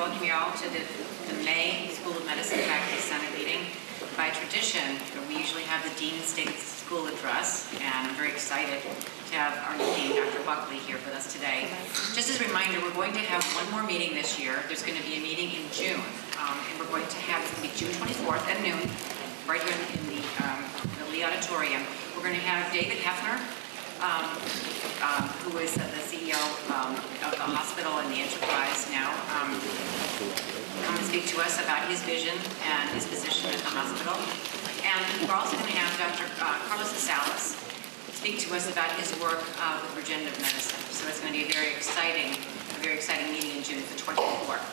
welcome you all to the May School of Medicine Faculty Senate meeting. By tradition, we usually have the Dean's State School Address, and I'm very excited to have our new Dean, Dr. Buckley, here with us today. Just as a reminder, we're going to have one more meeting this year. There's going to be a meeting in June, and we're going to have, it's going to be June 24th at noon, right here in the Lee Auditorium. We're going to have David Hefner, who is the CEO of the hospital and the enterprise now, come and speak to us about his vision and his position at the hospital. And we're also going to have Dr. Carlos Salas speak to us about his work with regenerative medicine. So it's going to be a very exciting meeting in June, the 24th.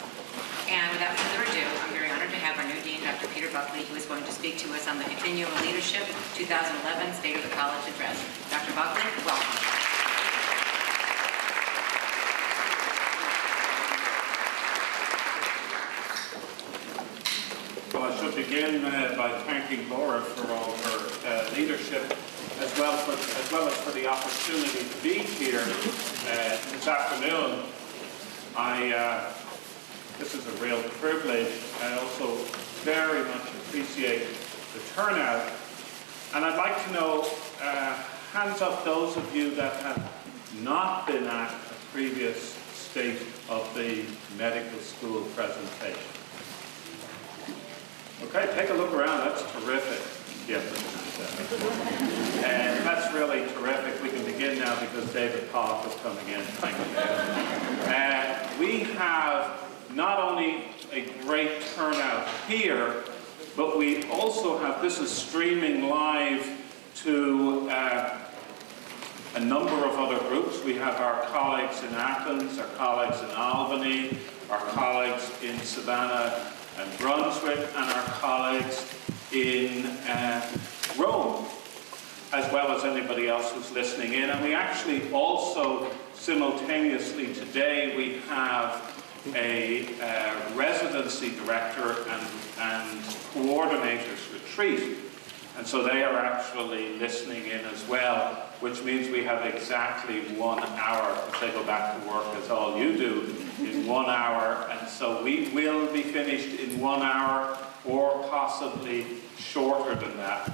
And without further ado, I'm very honored to have our new Dean, Dr. Peter Buckley, who is going to speak to us on the Continuum of Leadership 2011 State of the College Address. Dr. Buckley, welcome. Well, I should begin by thanking Laura for all her leadership, as well as for the opportunity to be here this afternoon. This is a real privilege. I also very much appreciate the turnout. And I'd like to know, hands up those of you that have not been at a previous State of the Medical School presentation. Okay, take a look around. That's terrific. Yeah, and that's really terrific. We can begin now because David Pollock is coming in. Thank you, David. We have not only a great turnout here, but we also have, this is streaming live to a number of other groups. We have our colleagues in Athens, our colleagues in Albany, our colleagues in Savannah and Brunswick, and our colleagues in Rome, as well as anybody else who's listening in. And we actually also, simultaneously today, we have a residency director and coordinators retreat. And so they are actually listening in as well, which means we have exactly 1 hour, if they go back to work as all you do, in 1 hour. And so we will be finished in 1 hour or possibly shorter than that.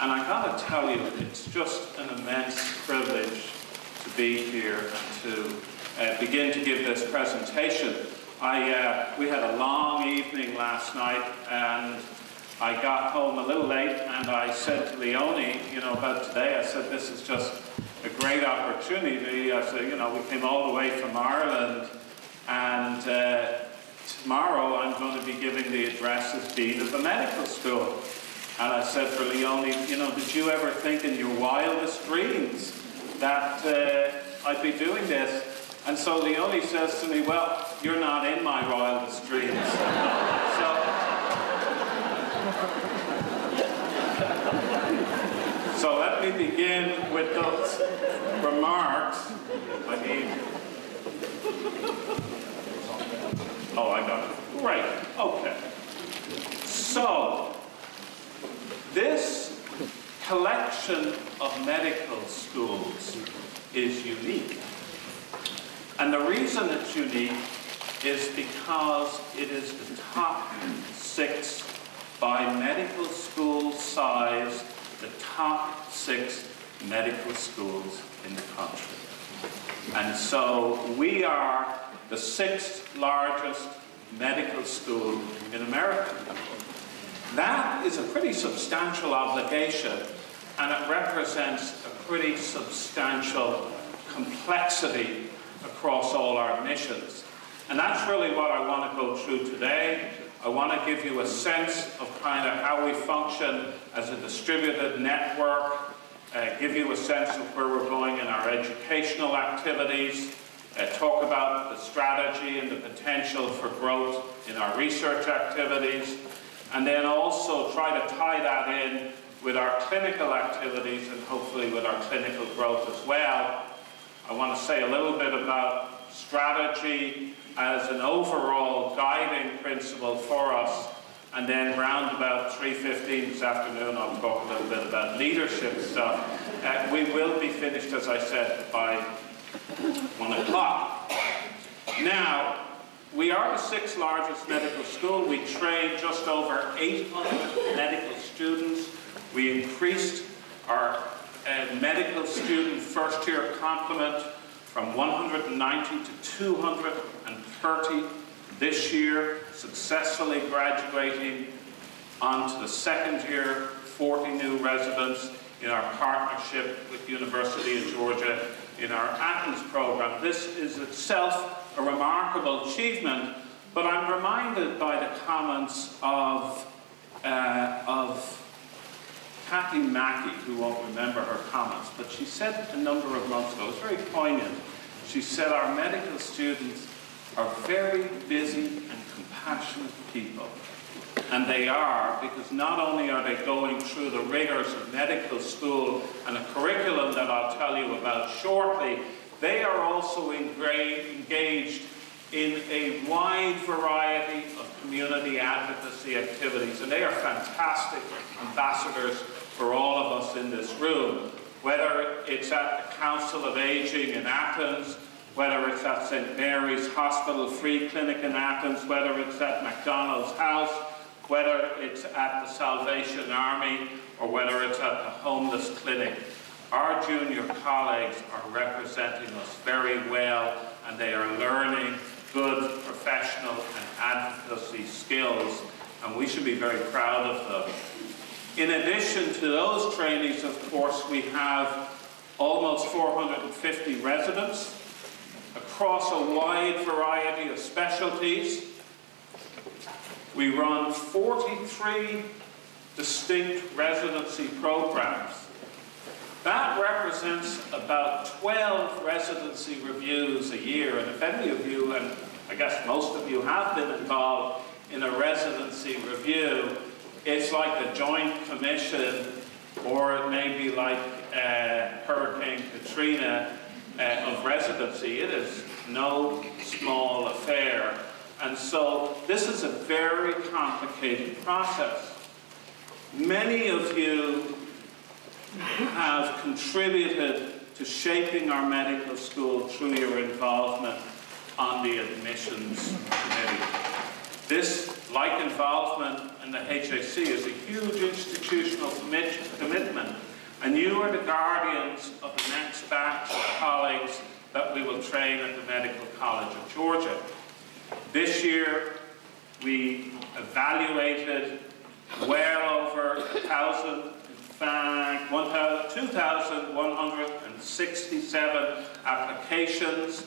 And I gotta tell you, it's just an immense privilege to be here and to begin to give this presentation. We had a long evening last night, and I got home a little late, and I said to Leonie, about today, I said, this is just a great opportunity. I said, we came all the way from Ireland, and tomorrow I'm going to be giving the address as Dean of the Medical School. And I said for Leonie, did you ever think in your wildest dreams that I'd be doing this? And so Leonie says to me, well, you're not in my wildest dreams. So let me begin with those remarks. Oh, I got it. Great. Okay. So, this collection of medical schools is unique. And the reason it's unique is because it is the top 6 by medical school size, the top 6 medical schools in the country. And so we are the 6th largest medical school in America. That is a pretty substantial obligation, and it represents a pretty substantial complexity across all our missions. And that's really what I want to go through today. I want to give you a sense of kind of how we function as a distributed network, give you a sense of where we're going in our educational activities, talk about the strategy and the potential for growth in our research activities, and then also try to tie that in with our clinical activities and hopefully with our clinical growth as well. I want to say a little bit about strategy as an overall guiding principle for us, and then round about 3:15 this afternoon I'll talk a little bit about leadership stuff. We will be finished, as I said, by 1 o'clock. Now, we are the 6th largest medical school. We train just over 800 medical students. We increased our medical student first-year complement from 190 to 230 this year, successfully graduating onto the second year, 40 new residents in our partnership with University of Georgia in our Athens program. This is itself a remarkable achievement, but I'm reminded by the comments of Kathy Mackey, who won't remember her comments, but she said a number of months ago, it was very poignant. She said, our medical students are very busy and compassionate people. And they are, because not only are they going through the rigors of medical school and a curriculum that I'll tell you about shortly, they are also engaged in a wide variety of community advocacy activities. And they are fantastic ambassadors for all of us in this room, whether it's at the Council of Aging in Athens, whether it's at St. Mary's Hospital Free Clinic in Athens, whether it's at McDonald's House, whether it's at the Salvation Army, or whether it's at the Homeless Clinic. Our junior colleagues are representing us very well, and they are learning good professional and advocacy skills, and we should be very proud of them. In addition to those trainees, of course, we have almost 450 residents across a wide variety of specialties. We run 43 distinct residency programs. That represents about 12 residency reviews a year, and if any of you, and I guess most of you, have been involved in a residency review, it's like a joint commission, or it may be like Hurricane Katrina of residency. It is no small affair. And so this is a very complicated process. Many of you have contributed to shaping our medical school through your involvement on the admissions committee. This, like involvement in the HAC, is a huge institutional commitment, and you are the guardians of the next batch of colleagues that we will train at the Medical College of Georgia. This year, we evaluated well over 2,167 applications.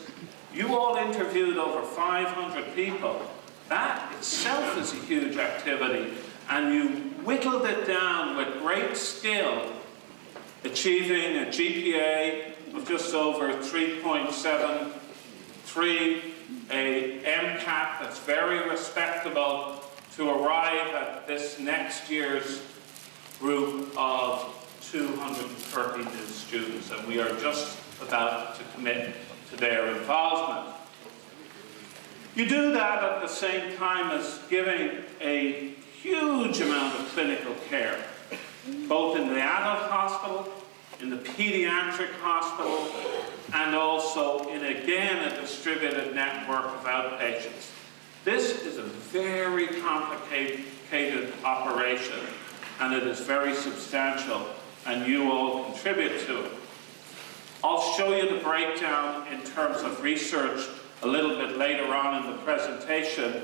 You all interviewed over 500 people. That itself is a huge activity, and you whittled it down with great skill, achieving a GPA of just over 3.73, a MCAT that's very respectable, to arrive at this next year's group of 230 new students, and we are just about to commit to their involvement. You do that at the same time as giving a huge amount of clinical care, both in the adult hospital, in the pediatric hospital, and also in, again, a distributed network of outpatients. This is a very complicated operation, and it is very substantial, and you all contribute to it. I'll show you the breakdown in terms of research a little bit later on in the presentation,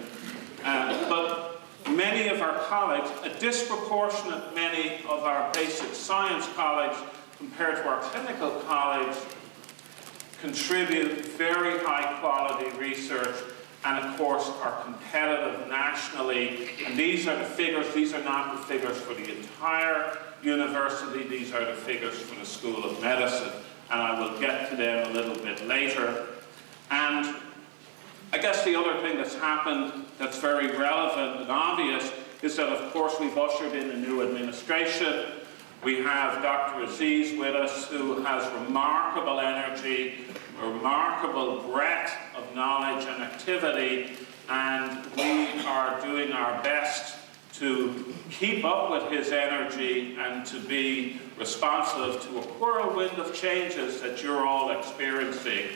but many of our colleagues, a disproportionate many of our basic science colleagues compared to our clinical colleagues, contribute very high quality research and of course are competitive nationally. And these are the figures, these are not the figures for the entire university, these are the figures for the School of Medicine, and I will get to them a little bit later. And I guess the other thing that's happened that's very relevant and obvious is that, of course, we've ushered in a new administration. We have Dr. Aziz with us, who has remarkable energy, remarkable breadth of knowledge and activity, and we are doing our best to keep up with his energy and to be responsive to a whirlwind of changes that you're all experiencing.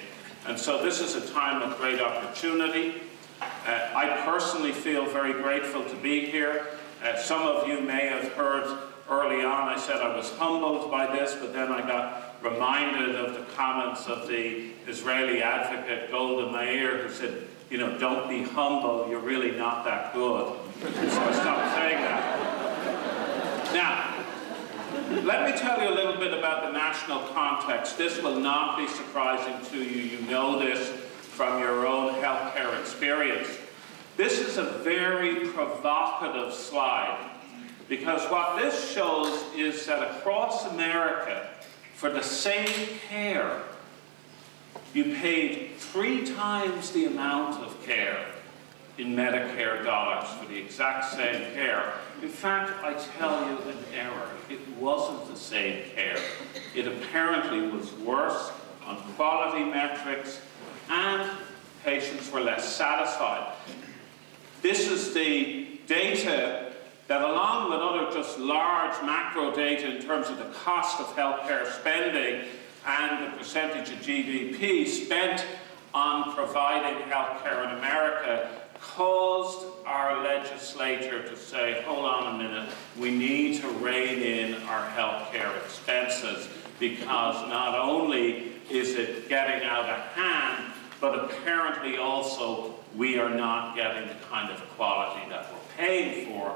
And so this is a time of great opportunity. I personally feel very grateful to be here. Some of you may have heard early on I said I was humbled by this, but then I got reminded of the comments of the Israeli advocate Golda Meir, who said, you know, don't be humble, you're really not that good. And so I stopped saying that. Now, let me tell you a little bit about the national context. This will not be surprising to you. You know this from your own healthcare experience. This is a very provocative slide, because what this shows is that across America, for the same care, you paid 3 times the amount of care in Medicare dollars for the exact same care. In fact, I tell you an error. It wasn't the same care. It apparently was worse on quality metrics, and patients were less satisfied. This is the data that, along with other just large macro data in terms of the cost of healthcare spending and the percentage of GDP spent on providing healthcare in America, caused our legislature to say, hold on a minute, we need to rein in our healthcare expenses, because not only is it getting out of hand, but apparently also we are not getting the kind of quality that we're paying for.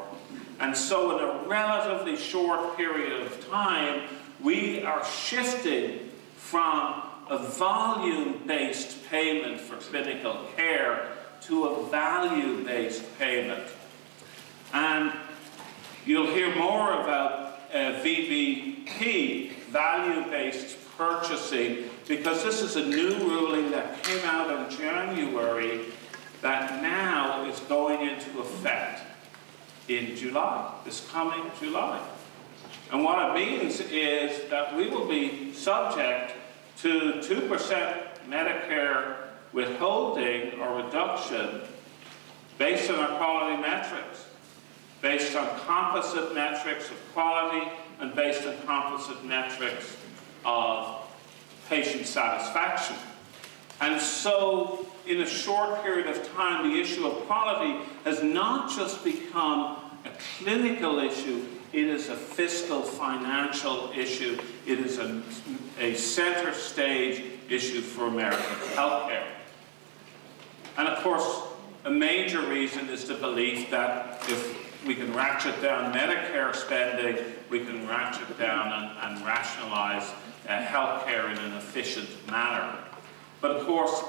And so in a relatively short period of time, we are shifting from a volume-based payment for clinical care to a value-based payment. And you'll hear more about VBP, value-based purchasing, because this is a new ruling that came out in January that now is going into effect in July, this coming July. And what it means is that we will be subject to 2% Medicare withholding or reduction based on our quality metrics, based on composite metrics of quality, and based on composite metrics of patient satisfaction. And so, in a short period of time, the issue of quality has not just become a clinical issue, it is a fiscal, financial issue. It is a center stage issue for American healthcare. And of course, a major reason is the belief that if we can ratchet down Medicare spending, we can ratchet down and rationalize healthcare in an efficient manner. But of course,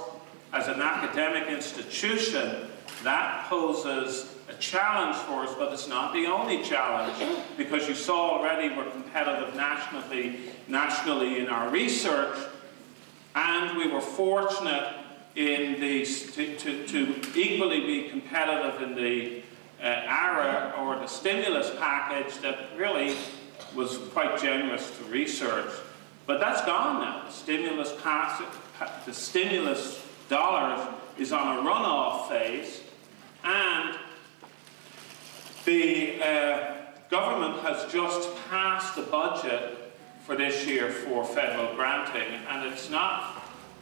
as an academic institution, that poses a challenge for us, but it's not the only challenge, because you saw already we're competitive nationally in our research, and we were fortunate in to equally be competitive in the ARA, or the stimulus package, that really was quite generous to research. But that's gone now. The stimulus dollars is on a runoff phase, and the government has just passed the budget for this year for federal granting, and it's not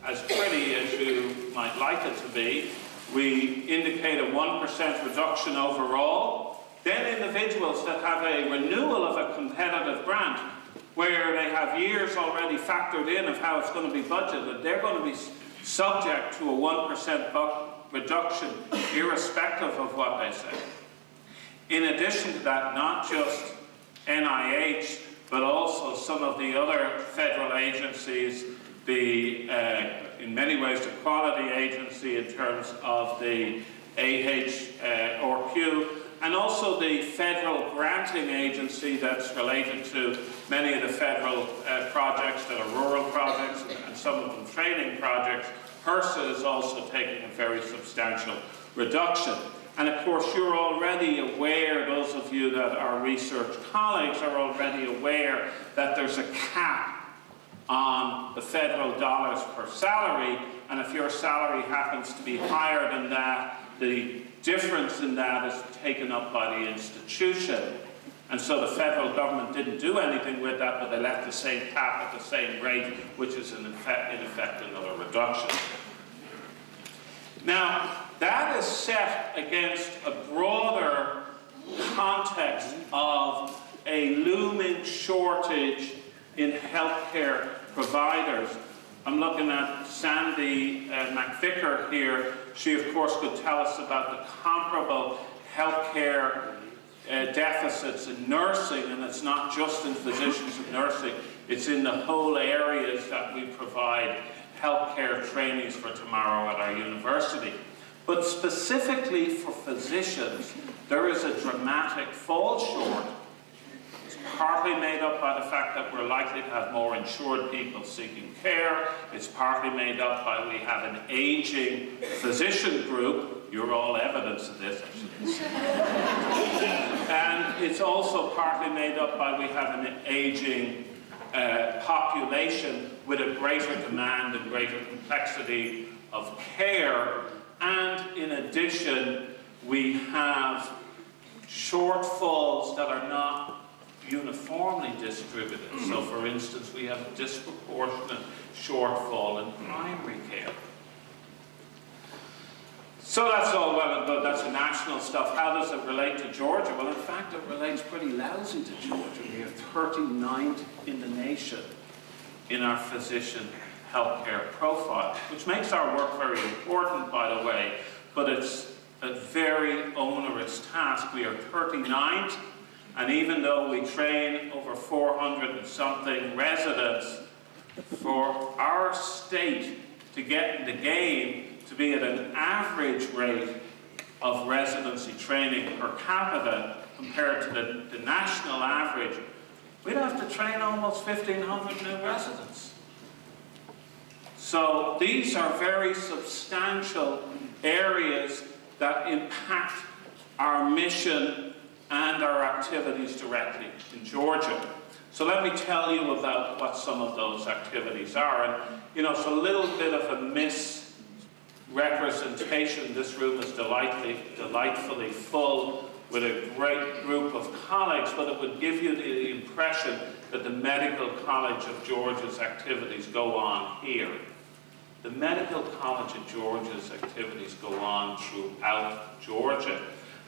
as pretty as you might like it to be. We indicate a 1% reduction overall. Then individuals that have a renewal of a competitive grant, where they have years already factored in of how it's going to be budgeted, they're going to be subject to a 1% reduction, irrespective of what they say. In addition to that, not just NIH, but also some of the other federal agencies, in many ways the quality agency in terms of the AHRQ, and also the federal granting agency that's related to many of the federal projects that are rural projects, and some of them training projects. HRSA is also taking a very substantial reduction. And of course, you're already aware, those of you that are research colleagues are already aware that there's a cap on the federal dollars per salary, and if your salary happens to be higher than that, the difference in that is taken up by the institution. And so the federal government didn't do anything with that, but they left the same cap at the same rate, which is in effect another reduction. Now, that is set against a broader context of a looming shortage in healthcare providers. I'm looking at Sandy McVicker here. She, of course, could tell us about the comparable healthcare deficits in nursing, and it's not just in physicians and nursing, it's in the whole areas that we provide healthcare trainees for tomorrow at our university. But specifically for physicians, there is a dramatic fall short. It's partly made up by the fact that we're likely to have more insured people seeking care. It's partly made up by we have an aging physician group. You're all evidence of this, I should say. And it's also partly made up by we have an aging population with a greater demand and greater complexity of care. And in addition, we have shortfalls that are not uniformly distributed. So for instance, we have a disproportionate shortfall in primary care. So that's all well and good, that's the national stuff. How does it relate to Georgia? Well, in fact, it relates pretty lousy to Georgia. We are 39th in the nation in our physician healthcare profile, which makes our work very important, by the way, but it's a very onerous task. We are 39th, and even though we train over 400 and something residents, for our state to get in the game, to be at an average rate of residency training per capita compared to the national average, we'd have to train almost 1,500 new residents. So these are very substantial areas that impact our mission and our activities directly in Georgia. So let me tell you about what some of those activities are. And, you know, it's a little bit of a misrepresentation. This room is delightfully full with a great group of colleagues, but it would give you the impression that the Medical College of Georgia's activities go on here. The Medical College of Georgia's activities go on throughout Georgia.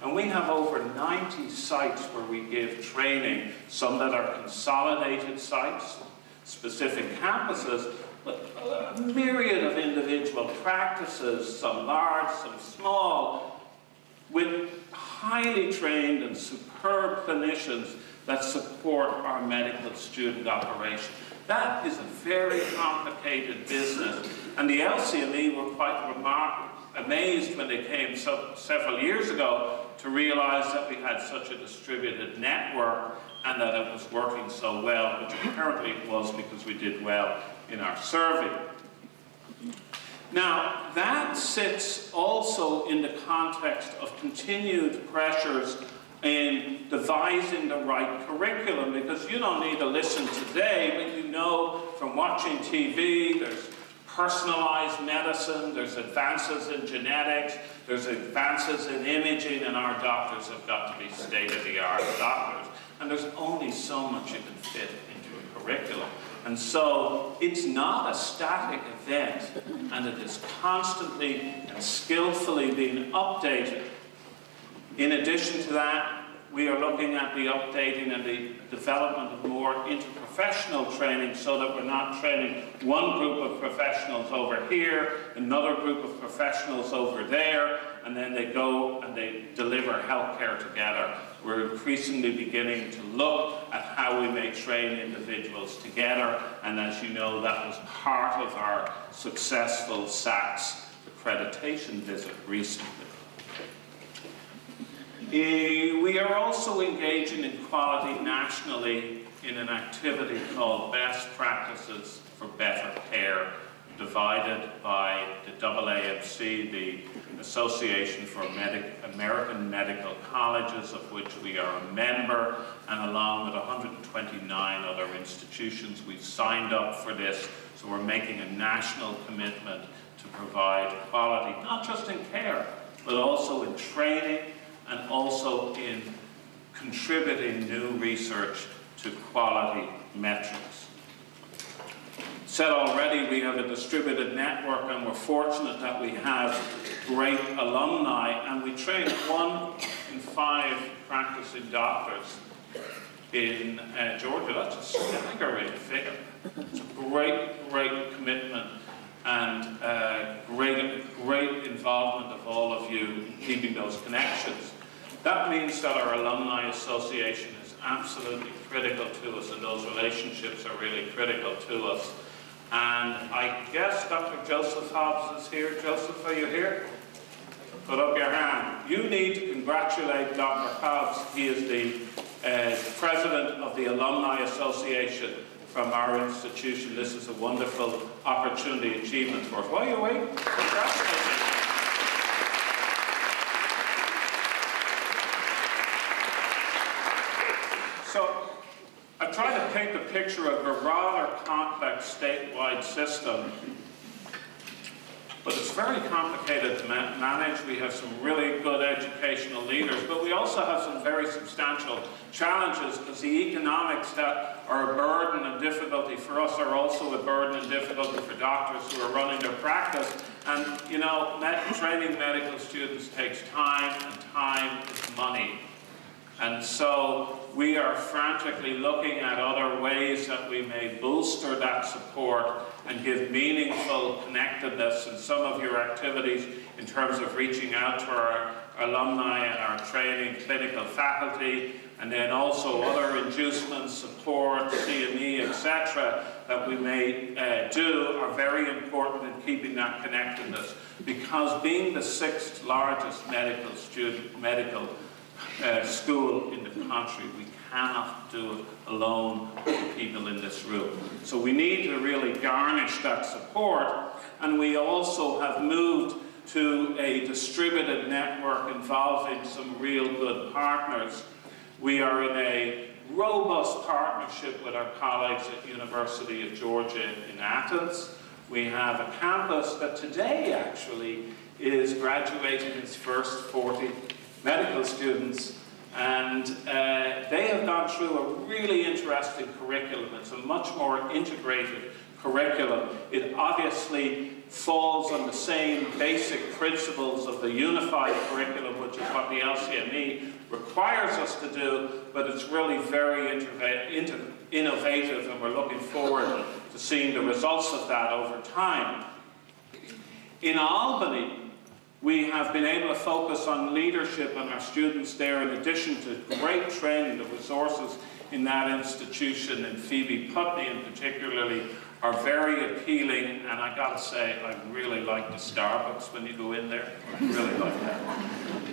And we have over 90 sites where we give training, some that are consolidated sites, specific campuses, but a myriad of individual practices, some large, some small, with highly trained and superb clinicians that support our medical student operation. That is a very complicated business. And the LCME were quite amazed when they came several years ago to realize that we had such a distributed network and that it was working so well, which apparently it was because we did well in our survey. Now, that sits also in the context of continued pressures in devising the right curriculum, because you don't need to listen today, but you know from watching TV, there's personalized medicine, there's advances in genetics, there's advances in imaging, and our doctors have got to be state-of-the-art doctors. And there's only so much you can fit into a curriculum. And so it's not a static event, and it is constantly and skillfully being updated. In addition to that, we are looking at the updating and the development of more interprofessional training so that we're not training one group of professionals over here, another group of professionals over there, and then they go and they deliver healthcare together. We're increasingly beginning to look at how we may train individuals together, and as you know, that was part of our successful SACS accreditation visit recently. We are also engaging in quality nationally in an activity called Best Practices for Better Care, divided by the AAMC, the Association for American Medical Colleges, of which we are a member, and along with 129 other institutions, we've signed up for this. So we're making a national commitment to provide quality, not just in care, but also in training, and also in contributing new research to quality metrics. said already, we have a distributed network, and we're fortunate that we have great alumni, and we train 1 in 5 practicing doctors in Georgia. That's a staggering figure. It's a great, great commitment and great involvement of all of you in keeping those connections. That means that our Alumni Association is absolutely critical to us, and those relationships are really critical to us. And I guess Dr. Joseph Hobbs is here. Joseph, are you here? Put up your hand. You need to congratulate Dr. Hobbs. He is the president of the Alumni Association from our institution. This is a wonderful opportunity, achievement for us. While you wait, congratulations. So, I try to paint the picture of a rather complex statewide system, but it's very complicated to manage. We have some really good educational leaders, but we also have some very substantial challenges, because the economics that are a burden and difficulty for us are also a burden and difficulty for doctors who are running their practice. And, you know, training medical students takes time, and time is money. And so we are frantically looking at other ways that we may bolster that support and give meaningful connectedness in some of your activities in terms of reaching out to our alumni and our training clinical faculty, and then also other inducements, support, CME, etc., that we may do are very important in keeping that connectedness, because being the 6th largest medical school in the country, we cannot do it alone with the people in this room. So we need to really garnish that support, and we also have moved to a distributed network involving some real good partners. We are in a robust partnership with our colleagues at University of Georgia in Athens. We have a campus that today actually is graduating its first 40 medical students, and they have gone through a really interesting curriculum. It's a much more integrated curriculum. It obviously falls on the same basic principles of the unified curriculum, which is what the LCME requires us to do, but it's really very innovative, and we're looking forward to seeing the results of that over time. In Albany, we have been able to focus on leadership and our students there, in addition to great training. The resources in that institution, and Phoebe Putney in particularly, are very appealing, and I gotta say, I really like the Starbucks when you go in there. I really like that.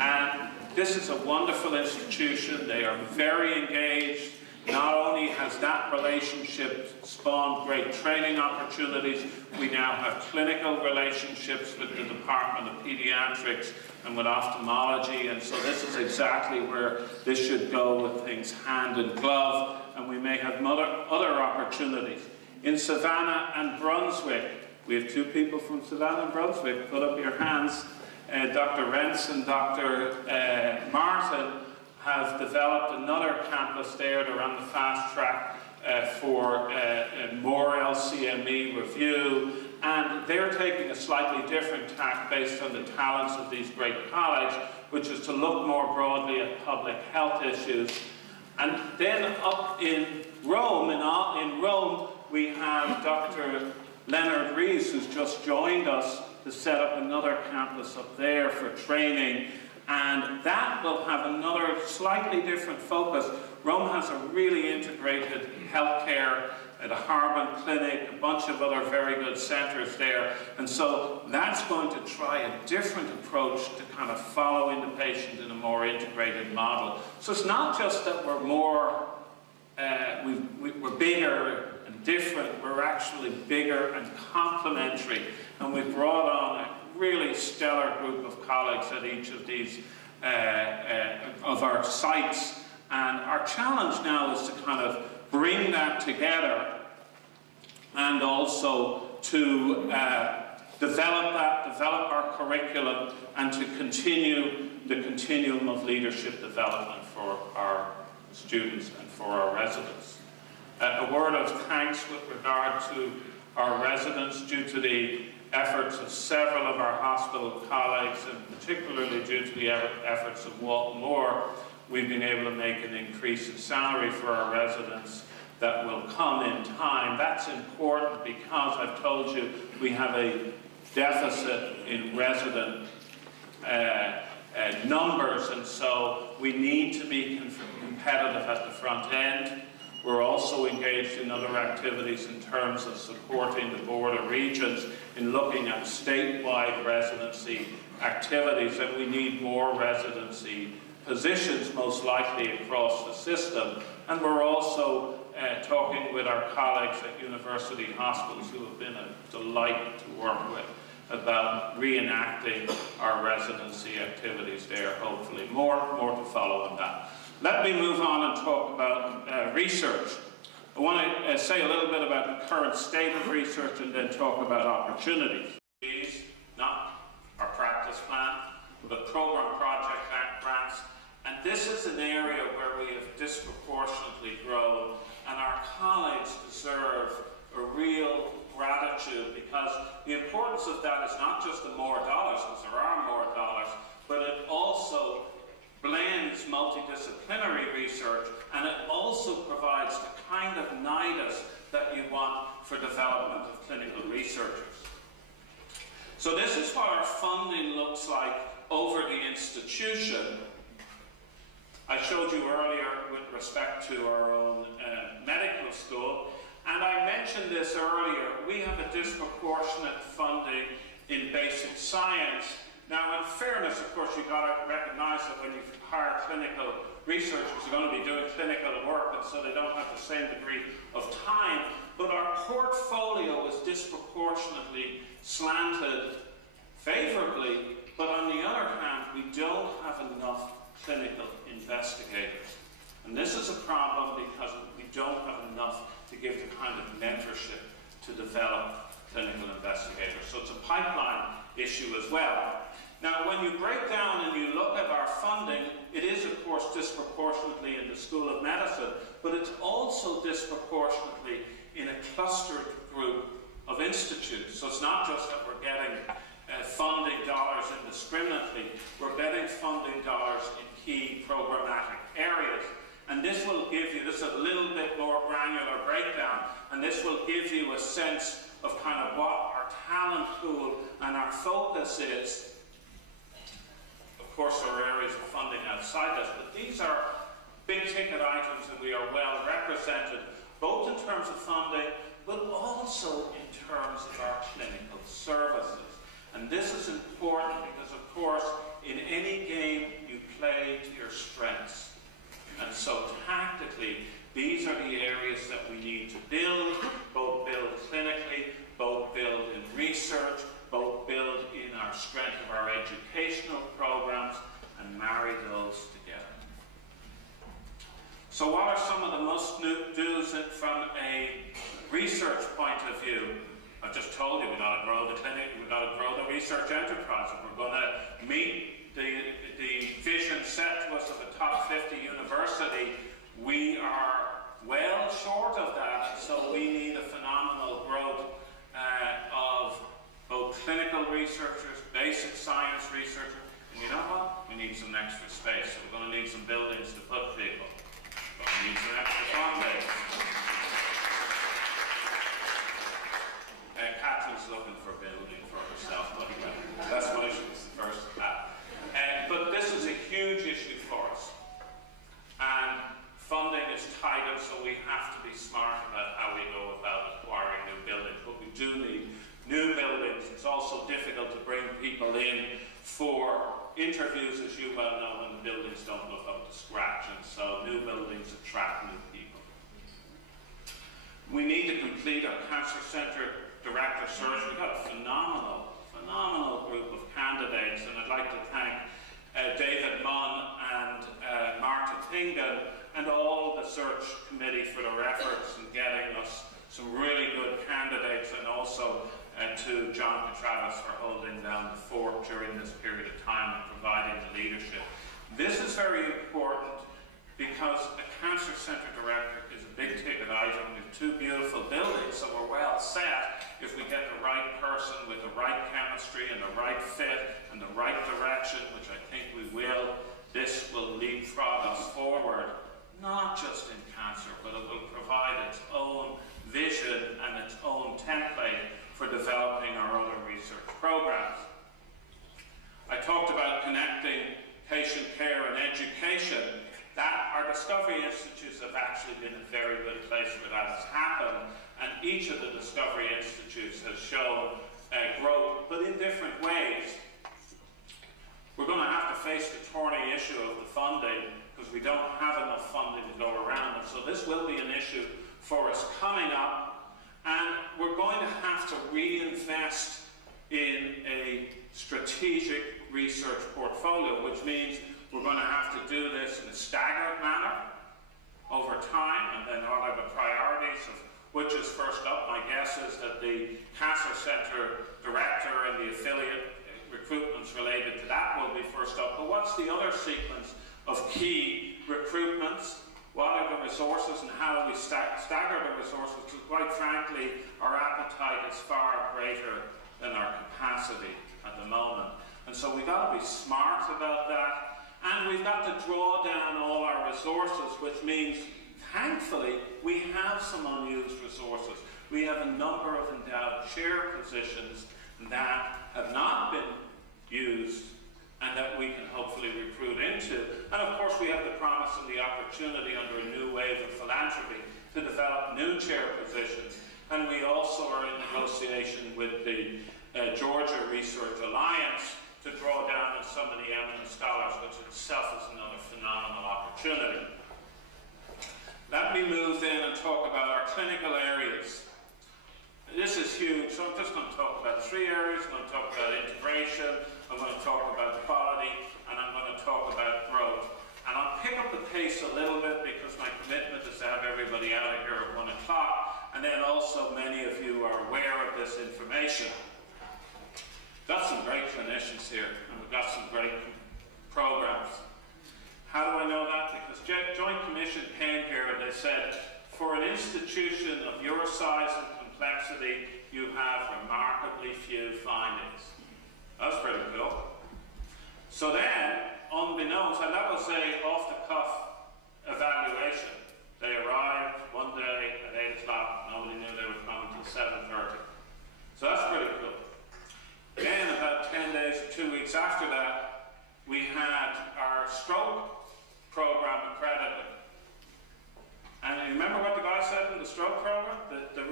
And this is a wonderful institution. They are very engaged. Not only has that relationship spawned great training opportunities, we now have clinical relationships with the Department of Pediatrics and with ophthalmology, and so this is exactly where this should go, with things hand in glove, and we may have other opportunities. In Savannah and Brunswick, we have 2 people from Savannah and Brunswick. Put up your hands. Dr. Rentz and Dr. Martin have developed another campus there. They're on the fast track for more LCME review, and they're taking a slightly different tack based on the talents of these great colleges, which is to look more broadly at public health issues. And then up in Rome, in Rome, we have Dr. Leonard Rees, who's just joined us to set up another campus up there for training, and that will have another slightly different focus. Rome has a really integrated healthcare, at a Harman Clinic, a bunch of other very good centers there, and so that's going to try a different approach to kind of following the patient in a more integrated model. So it's not just that we're more, we're bigger and different, we're actually bigger and complementary, and we've brought on a really stellar group of colleagues at each of these of our sites, and our challenge now is to kind of bring that together and also to develop our curriculum and to continue the continuum of leadership development for our students and for our residents. A word of thanks with regard to our residents due to the efforts of several of our hospital colleagues, and particularly due to the efforts of Walton Moore, we've been able to make an increase in salary for our residents that will come in time. That's important because I've told you we have a deficit in resident numbers, and so we need to be competitive at the front end. We're also engaged in other activities in terms of supporting the Board of Regents in looking at statewide residency activities, and we need more residency positions most likely across the system. And we're also talking with our colleagues at university hospitals who have been a delight to work with about reenacting our residency activities there, hopefully. More to follow on that. Let me move on and talk about research. I want to say a little bit about the current state of research and then talk about opportunities. These, not our practice plan, but program project grants. And this is an area where we have disproportionately grown, and our colleagues deserve a real gratitude, because the importance of that is not just the more dollars, because there are more dollars, but it also blends multidisciplinary research, and it also provides the kind of nidus that you want for development of clinical researchers. So this is what our funding looks like over the institution. I showed you earlier with respect to our own medical school, and I mentioned this earlier, we have a disproportionate funding in basic science. Now, in fairness, of course, you've got to recognize that when you hire clinical researchers, they're going to be doing clinical work, and so they don't have the same degree of time. But our portfolio is disproportionately slanted favorably, but on the other hand, we don't have enough clinical investigators. And this is a problem because we don't have enough to give the kind of mentorship to develop clinical investigators. So it's a pipeline issue as well. Now, when you break down and you look at our funding, it is, of course, disproportionately in the School of Medicine, but it's also disproportionately in a clustered group of institutes. So it's not just that we're getting funding dollars indiscriminately, we're getting funding dollars in key programmatic areas. And this will give you, this is a little bit more granular breakdown, and this will give you a sense of kind of what our talent pool and our focus is. Of course, there are areas of funding outside this, but these are big ticket items, and we are well represented, both in terms of funding, but also in terms of our clinical services. And this is important because, of course, in any game, you play to your strengths. And so tactically, these are the areas that we need to build, both build clinically, both build in research, both build in our strength of our educational programs, and marry those together. So what are some of the most do's from a research point of view? I've just told you we've got to grow the clinic, we've got to grow the research enterprise. If we're going to meet the vision set to us of a top 50 university, we are well short of that, so we need a phenomenal growth of both clinical researchers, basic science researchers, and you know what? We need some extra space, so we're going to need some buildings to put people. We're going to need some extra funding. Catherine's looking for a building for herself, but that's why she's the first to that. But this is a huge issue for us. And funding is tight up, so we have to be smart about how we go about acquiring new buildings. But we do need new buildings. It's also difficult to bring people in for interviews, as you well know, when the buildings don't look up to scratch. And so new buildings attract new people. We need to complete our cancer center director search. We've got a phenomenal group of candidates, and I'd like to thank David Munn and Marta Tingan and all the search committee for their efforts in getting us some really good candidates, and also to John Petravis for holding down the fort during this period of time and providing the leadership. This is very important because a cancer center director is a big ticket item. We have two beautiful buildings, so we're well set. If we get the right person with the right chemistry and the right fit and the right direction, which I think we will, this will leapfrog us forward, not just in cancer, but it will provide its own vision and its own template for developing our other research programs. I talked about connecting patient care and education. That our Discovery Institutes have actually been a very good place where that has happened, and each of the Discovery Institutes has shown growth, but in different ways. We're going to have to face the thorny issue of the funding, because we don't have enough funding to go around, and so this will be an issue for us coming up, and we're going to have to reinvest in a strategic research portfolio, which means we're going to have to do this in a staggered manner over time, and then what are the priorities of which is first up. My guess is that the Cancer Center Director and the affiliate recruitments related to that will be first up. But what's the other sequence of key recruitments? What are the resources and how do we stagger the resources? Because quite frankly, our appetite is far greater than our capacity at the moment. And so we've got to be smart about that. And we've got to draw down all our resources, which means, thankfully, we have some unused resources. We have a number of endowed chair positions that have not been used and that we can hopefully recruit into. And of course, we have the promise and the opportunity under a new wave of philanthropy to develop new chair positions. And we also are in negotiation with the Georgia Research Alliance to draw down on some of the eminent scholars, which itself is another phenomenal opportunity. Let me move then and talk about our clinical areas. This is huge, so I'm just going to talk about three areas. I'm going to talk about integration, I'm going to talk about quality, and I'm going to talk about growth. And I'll pick up the pace a little bit because my commitment is to have everybody out of here at 1 o'clock, and then also many of you are aware of this information. Got some great clinicians here, and we've got some great programs. How do I know that? Because Joint Commission came here and they said, for an institution of your size and complexity, you have remarkably few findings. That's pretty cool. So then, unbeknownst, and that was a off-the-cuff evaluation. They arrived one day at 8 o'clock. Nobody knew they were coming until 7:30. So that's pretty cool. Then, about 10 days or 2 weeks after that, we had our stroke program accredited. And you remember what the guy said in the stroke program? The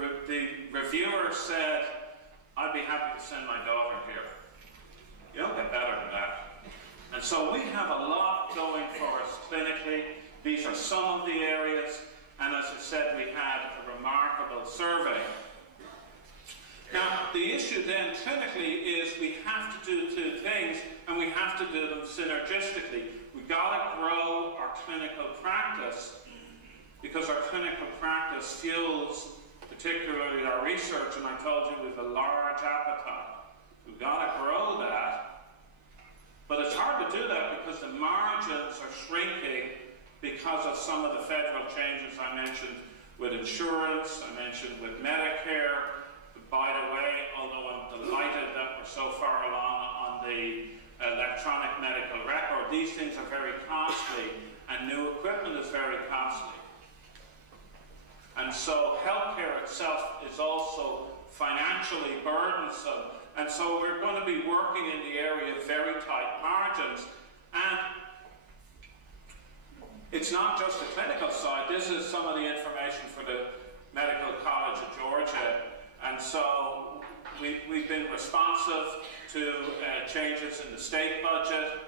reviewer said, I'd be happy to send my daughter here. You don't get better than that. And so we have a lot going for us clinically. These are some of the areas. And as I said, we had a remarkable survey. Now, the issue then clinically is we have to do two things, and we have to do them synergistically. We've got to grow our clinical practice, because our clinical practice fuels particularly our research, and I told you we have a large appetite. We've got to grow that. But it's hard to do that because the margins are shrinking because of some of the federal changes I mentioned with insurance, I mentioned with Medicare. By the way, although I'm delighted that we're so far along on the electronic medical record, these things are very costly, and new equipment is very costly. And so healthcare itself is also financially burdensome, and so we're going to be working in the area of very tight margins. And it's not just the clinical side. This is some of the information for the Medical College of Georgia. And so we've been responsive to changes in the state budget.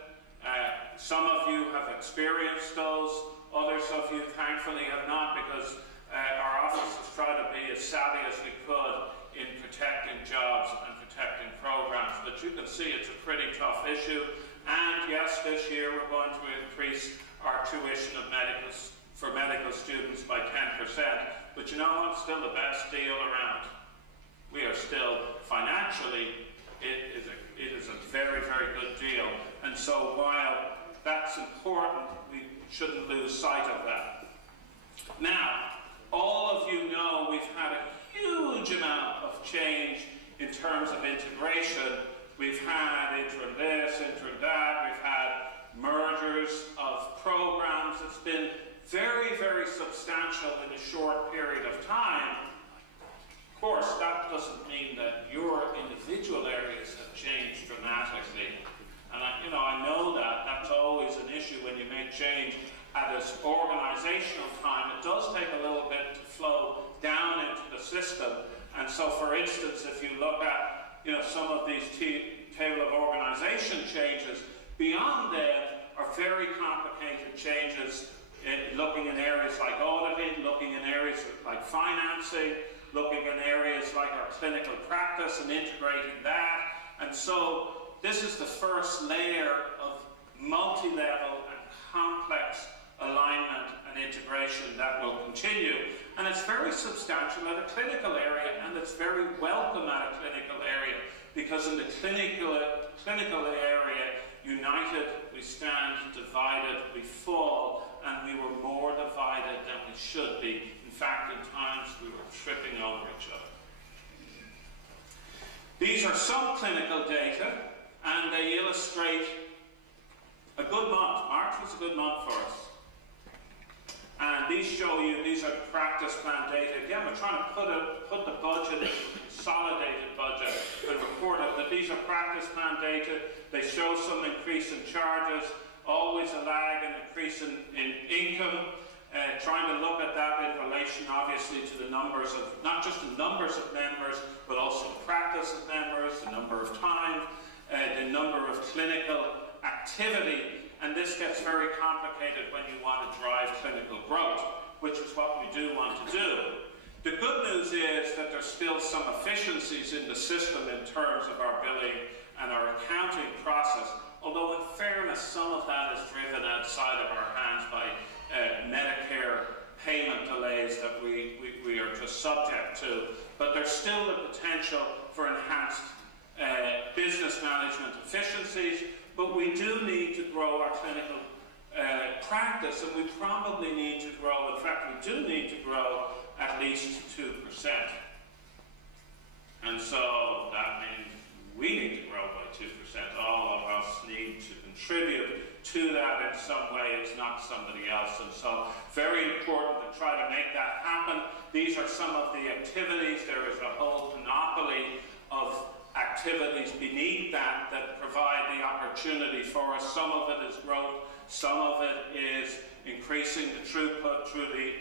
Some of you have experienced those. Others of you, thankfully, have not, because our office has tried to be as savvy as we could in protecting jobs and protecting programs. But you can see it's a pretty tough issue. And yes, this year we're going to increase our tuition of for medical students by 10%. But you know what? It's still the best deal around. We are still, financially, it is a very, very good deal. And so while that's important, we shouldn't lose sight of that. Now, all of you know we've had a huge amount of change in terms of integration. We've had interim this, interim that, we've had mergers of programs. It's been very, very substantial in a short period of time. Of course, that doesn't mean that your individual areas have changed dramatically. And I know that that's always an issue when you make change at this organizational time. It does take a little bit to flow down into the system. And so, for instance, if you look at some of these table of organization changes, beyond them are very complicated changes, looking in areas like auditing, looking in areas like financing, looking in areas like our clinical practice and integrating that. And so this is the first layer of multi-level and complex alignment and integration that will continue. And it's very substantial at a clinical area, and it's very welcome at a clinical area, because in the clinical area, united we stand, divided we fall, and we were more divided than we should be. In fact, in times we were tripping over each other. These are some clinical data, and they illustrate a good month. March was a good month for us. And these show you, these are the practice plan data. Again, we're trying to put the budget into a consolidated budget and report it, but these are practice plan data. They show some increase in charges, always a lag and increase in income. Trying to look at that in relation, obviously, to the numbers of, not just the numbers of members, but also the practice of members, the number of time, the number of clinical activity. And this gets very complicated when you want to drive clinical growth, which is what we do want to do. The good news is that there's still some efficiencies in the system in terms of our billing and our accounting process, although in fairness, some of that is driven outside of our hands by Medicare payment delays that we are just subject to. But there's still the potential for enhanced business management efficiencies, but we do need to grow our clinical practice, and we probably need to grow, in fact we do need to grow at least 2%. And so that means we need to grow by 2%. All of us need to contribute to that in some way. It's not somebody else. And so very important to try to make that happen. These are some of the activities. There is a whole panoply of activities beneath that that provide the opportunity for us. Some of it is growth. Some of it is increasing the throughput through the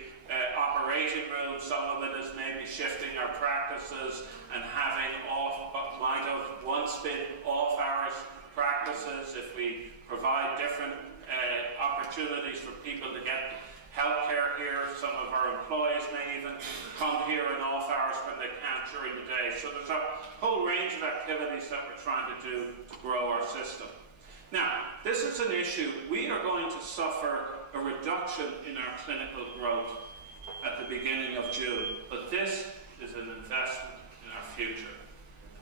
operating room. Some of it is maybe shifting our practices and having what might have once been off-hours practices. If we provide different opportunities for people to get healthcare here, some of our employees may even come here in off hours when they can't during the day. So there's a whole range of activities that we're trying to do to grow our system. Now, this is an issue. We are going to suffer a reduction in our clinical growth at the beginning of June, but this is an investment in our future,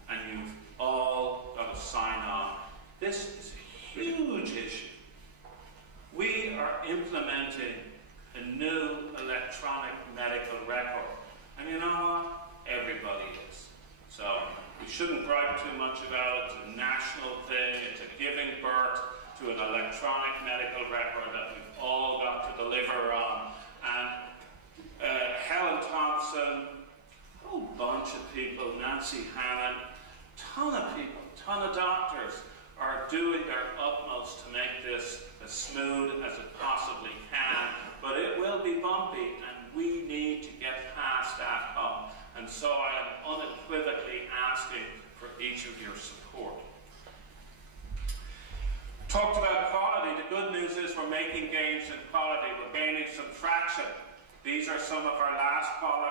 and you've all got to sign on. This is a huge issue. We are implementing a new electronic medical record, and you know what? Everybody is. So we shouldn't gripe too much about it. It's a national thing. It's a giving birth to an electronic medical record that we've all got to deliver on. And Helen Thompson, a whole bunch of people, Nancy Hannon, ton of people, ton of doctors are doing their utmost to make this as smooth as it possibly can. But it will be bumpy, and we need to get past that hump. And so I am unequivocally asking for each of your support. Talked about quality. The good news is we're making gains in quality. We're gaining some traction. These are some of our last quarter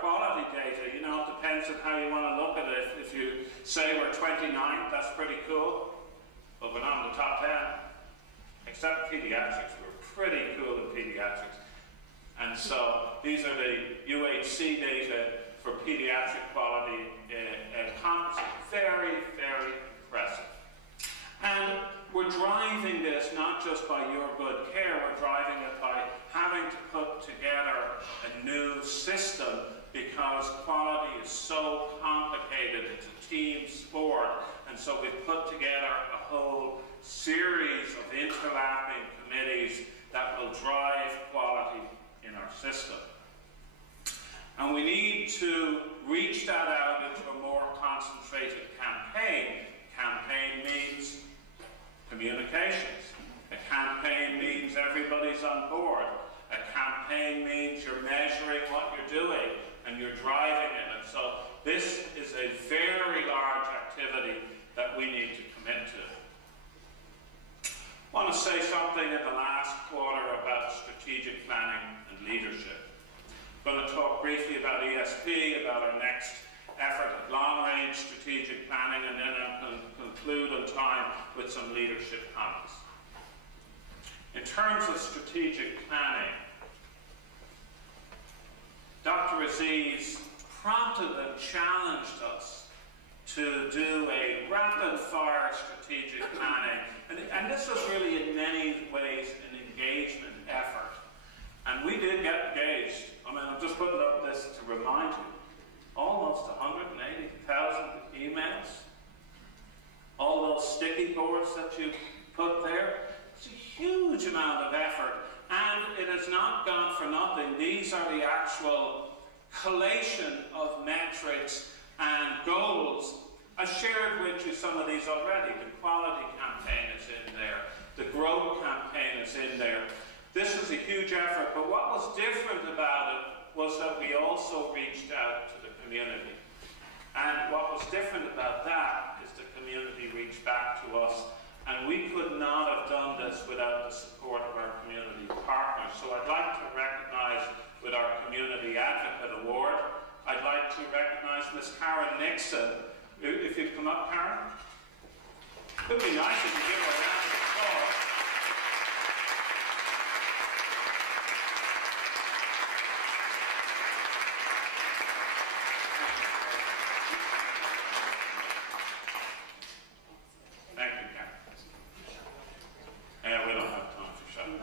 quality data. You know, it depends on how you want to look at it. If you say we're 29th, that's pretty cool. But we're not in the top 10. Except pediatrics. We're pretty cool in pediatrics. And so these are the UHC data for pediatric quality composite. Very, very impressive. And we're driving this not just by your good care, we're driving it by having to put together a new system, because quality is so complicated. It's a team sport, and so we've put together a whole series of interlapping committees that will drive quality in our system. And we need to reach that out into a more concentrated campaign. Campaign means communications. A campaign means everybody's on board. A campaign means you're measuring what you're doing and you're driving it. And so this is a very large activity that we need to commit to. I want to say something in the last quarter about strategic planning and leadership. I'm going to talk briefly about ESP, about our next effort at long-range strategic planning, and then I'll conclude on time with some leadership comments. In terms of strategic planning, Dr. Aziz prompted and challenged us to do a rapid-fire strategic planning. And this was really in many ways an engagement effort. And we did get engaged. I mean, I'm just putting up this to remind you. Almost 180,000 emails. All those sticky boards that you put there. It's a huge amount of effort. And it has not gone for nothing. These are the actual collation of metrics and goals. I shared with you some of these already. The quality campaign is in there. The growth campaign is in there. This is a huge effort, but what was different about it was that we also reached out to the community. And what was different about that is the community reached back to us, and we could not have done this without the support of our community partners. So I'd like to recognize with our Community Advocate Award, I'd like to recognize Miss Karen Nixon. If you'd come up, Karen. It would be nice if you give her a round of applause. Thank you, Karen. Yeah, we don't have time for shouting.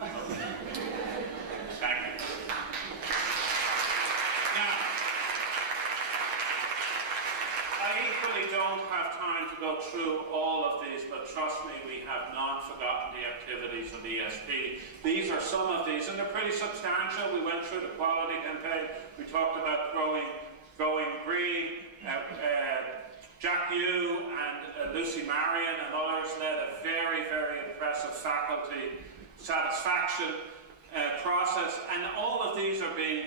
Thank you. Now, I equally don't have time to go through all of these, but trust me, we have not forgotten the activities of ESP. These are some of these, and they're pretty substantial. We went through the quality campaign. We talked about growing green. Jack Yu and Lucy Marion and others led a very, very impressive faculty satisfaction process, and all of these are being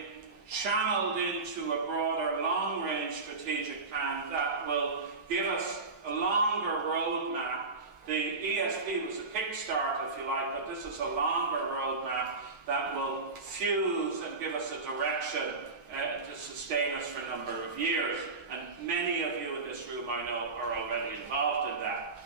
channeled into a broader long-range strategic plan that will give us a longer roadmap. The ESP was a kickstart, if you like, but this is a longer roadmap that will fuse and give us a direction to sustain us for a number of years. And many of you in this room, I know, are already involved in that.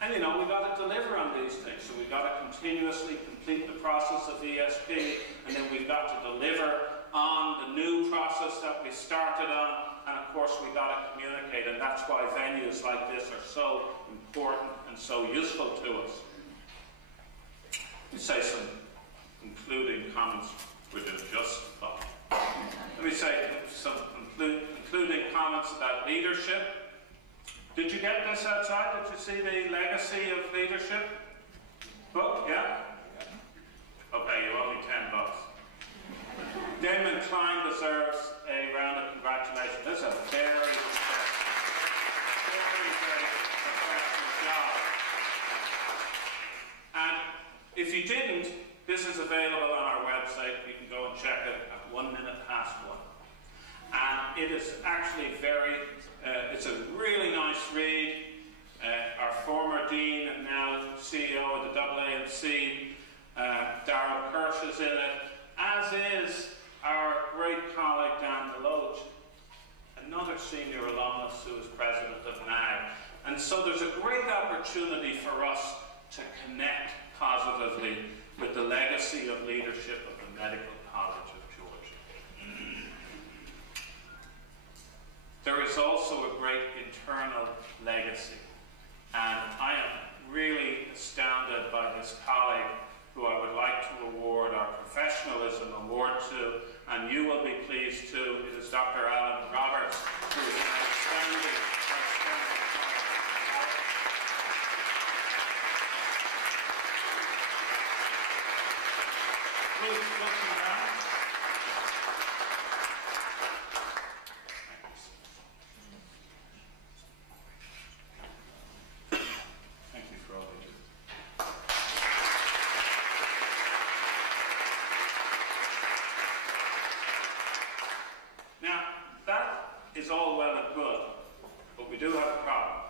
And you know, we've got to deliver on these things. So we've got to continuously complete the process of ESP, and then we've got to deliver on the new process that we started on, and of course we've got to communicate, and that's why venues like this are so important and so useful to us. Let me say some concluding comments within just let me say some concluding comments about leadership. Did you get this outside? Did you see the legacy of leadership book? Yeah? Okay, you owe me $10. Damon Klein deserves a round of congratulations. This is a very professional job. And if you didn't, this is available on our website. You can go and check it at 1 minute past 1. And it is actually it's a really nice read. Our former dean and now CEO of the AAMC, Darrell Kirsch, is in it, as is our great colleague Dan DeLoach, another senior alumnus who is president of NAG. And so there's a great opportunity for us to connect positively with the legacy of leadership of the Medical College of Georgia. There is also a great internal legacy, and I am really astounded by this and you will be pleased too, it is Dr. Alan Roberts, who is an outstanding Please welcome around. Thank you for all you do. Now, that is all well and good, but we do have a problem.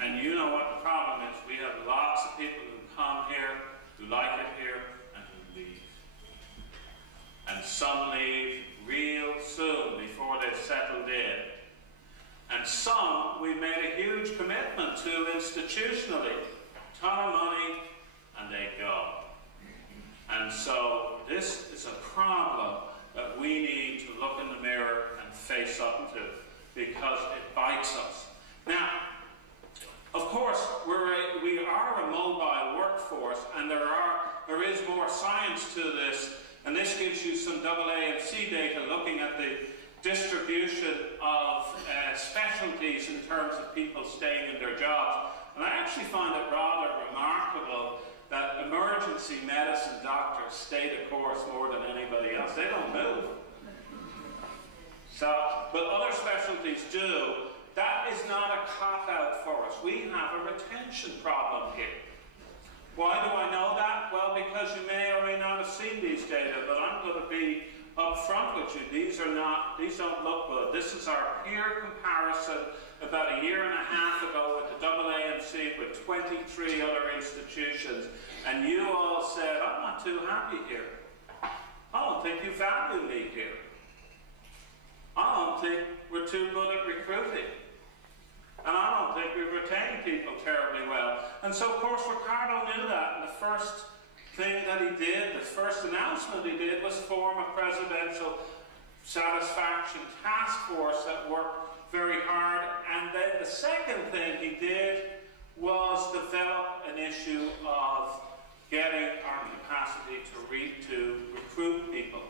And you know what the problem is. We have lots of people who come here, who like it here, and who leave. And some leave real soon before they've settled in. And some we've made a huge commitment to institutionally. A ton of money, and they go. And so this is a problem that we need to look in the mirror and face up to, because it bites us. Now, of course, we are a mobile workforce, and there is more science to this, and this gives you some AAMC data looking at the distribution of specialties in terms of people staying in their jobs. And I actually find it rather remarkable that emergency medicine doctors stay the course more than anybody else. They don't move. But other specialties do. That is not a cop-out for us. We have a retention problem here. Why do I know that? Well, because you may or may not have seen these data, but I'm going to be up front with you. These don't look good. This is our peer comparison about a year and a half ago with the AAMC with 23 other institutions, and you all said, I'm not too happy here. I don't think you value me here. I don't think we're too good at recruiting. And I don't think we retain people terribly well. And so, of course, Ricardo knew that. And the first thing that he did, the first announcement he did, was form a presidential satisfaction task force that worked very hard. And then the second thing he did was develop an issue of getting our capacity to recruit people.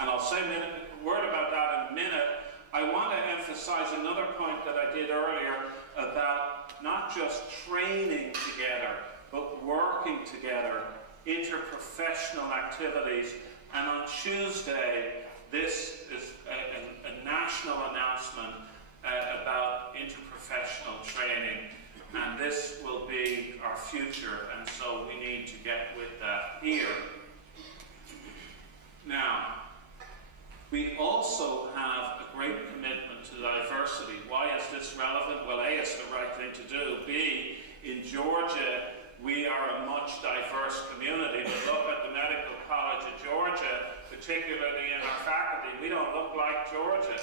And I'll say a word about that in a minute. I want to emphasize another point that I did earlier about not just training together, but working together, interprofessional activities. And on Tuesday, this is a national announcement about interprofessional training. And this will be our future, and so we need to get with that here. Now, we also have a great commitment to diversity. Why is this relevant? Well, A, it's the right thing to do. B, in Georgia, we are a much diverse community. But look at the Medical College of Georgia, particularly in our faculty. We don't look like Georgia.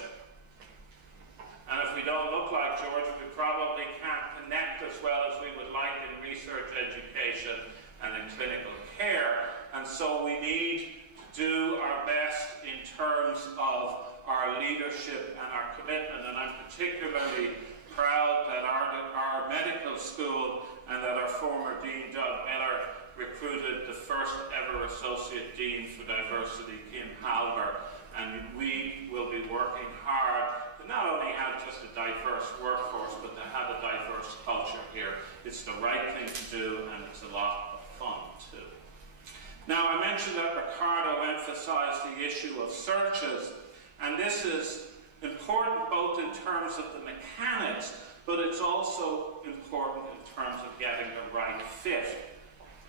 And if we don't look like Georgia, we probably can't connect as well as we would like in research education and in clinical care. And so we need to do our best in terms of our leadership and our commitment. And I'm particularly proud that our medical school and that our former Dean Doug Miller recruited the first ever Associate Dean for Diversity, Kim Halber. And we will be working hard to not only have just a diverse workforce, but to have a diverse culture here. It's the right thing to do, and it's a lot of fun too. Now, I mentioned that Ricardo emphasized the issue of searches, and this is important both in terms of the mechanics, but it's also important in terms of getting the right fit.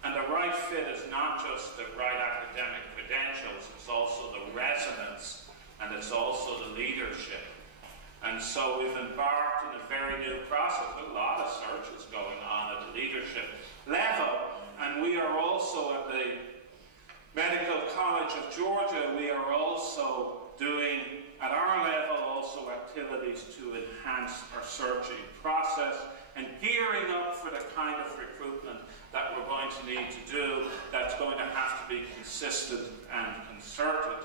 And the right fit is not just the right academic credentials, it's also the resonance, and it's also the leadership. And so we've embarked on a very new process, with a lot of searches going on at the leadership level, and we are also at the Medical College of Georgia, we are also doing, at our level, also activities to enhance our searching process and gearing up for the kind of recruitment that we're going to need to do that's going to have to be consistent and concerted.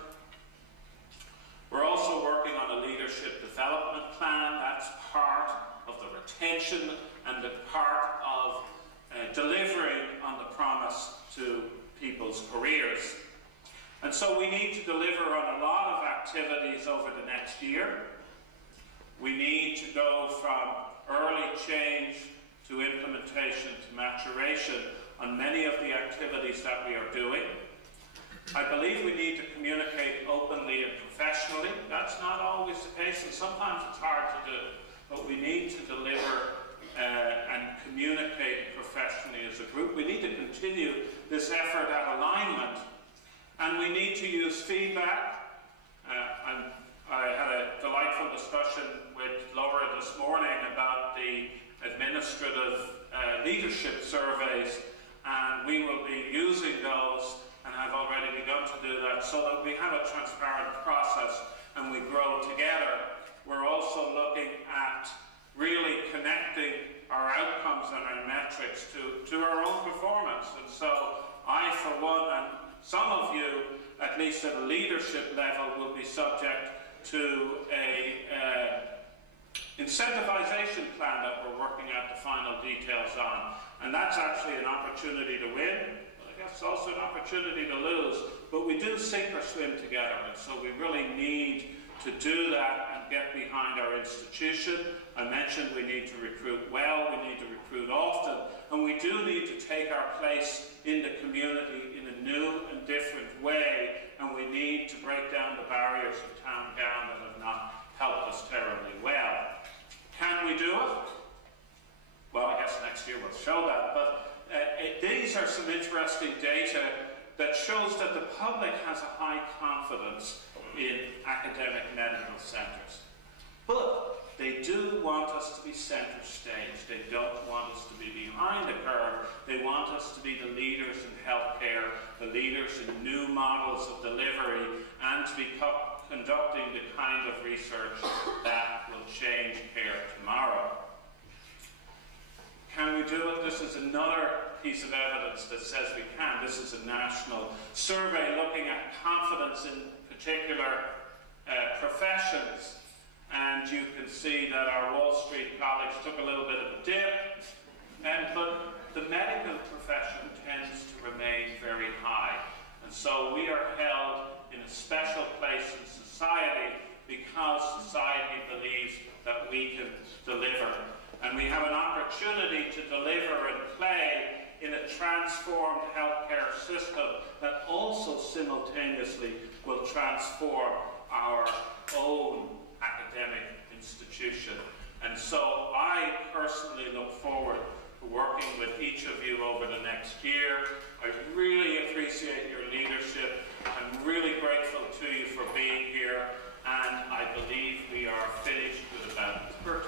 We're also working on a leadership development plan. That's part of the retention and the part of delivering on the promise to people's careers. And so we need to deliver on a lot of activities over the next year. We need to go from early change to implementation to maturation on many of the activities that we are doing. I believe we need to communicate openly and professionally. That's not always the case, and sometimes it's hard to do, but we need to deliver and communicate professionally as a group. We need to continue this effort at alignment, and we need to use feedback. I had a delightful discussion with Laura this morning about the administrative leadership surveys, and we will be using those and have already begun to do that so that we have a transparent process and we grow together. We're also looking at really connecting our outcomes and our metrics to our own performance. And so I, for one, and some of you, at least at a leadership level, will be subject to a incentivization plan that we're working out the final details on. And that's actually an opportunity to win, but I guess also an opportunity to lose. But we do sink or swim together, and so we really need to do that and get behind our institution. I mentioned we need to recruit well, we need to recruit often, and we do need to take our place in the community in a new and different way, and we need to break down the barriers of town gown that have not helped us terribly well. Can we do it? Well, I guess next year will show that, but these are some interesting data that shows that the public has a high confidence in academic medical centres. But they do want us to be centre stage. They don't want us to be behind the curve. They want us to be the leaders in healthcare, the leaders in new models of delivery, and to be conducting the kind of research that will change care tomorrow. Can we do it? This is another piece of evidence that says we can. This is a national survey looking at confidence in particular professions. And you can see that our Wall Street colleagues took a little bit of a dip, but the medical profession tends to remain very high. And so we are held in a special place in society because society believes that we can deliver. And we have an opportunity to deliver and play in a transformed healthcare system that also simultaneously will transform our own academic institution. And so I personally look forward to working with each of you over the next year. I really appreciate your leadership. I'm really grateful to you for being here, and I believe we are finished with about 30%.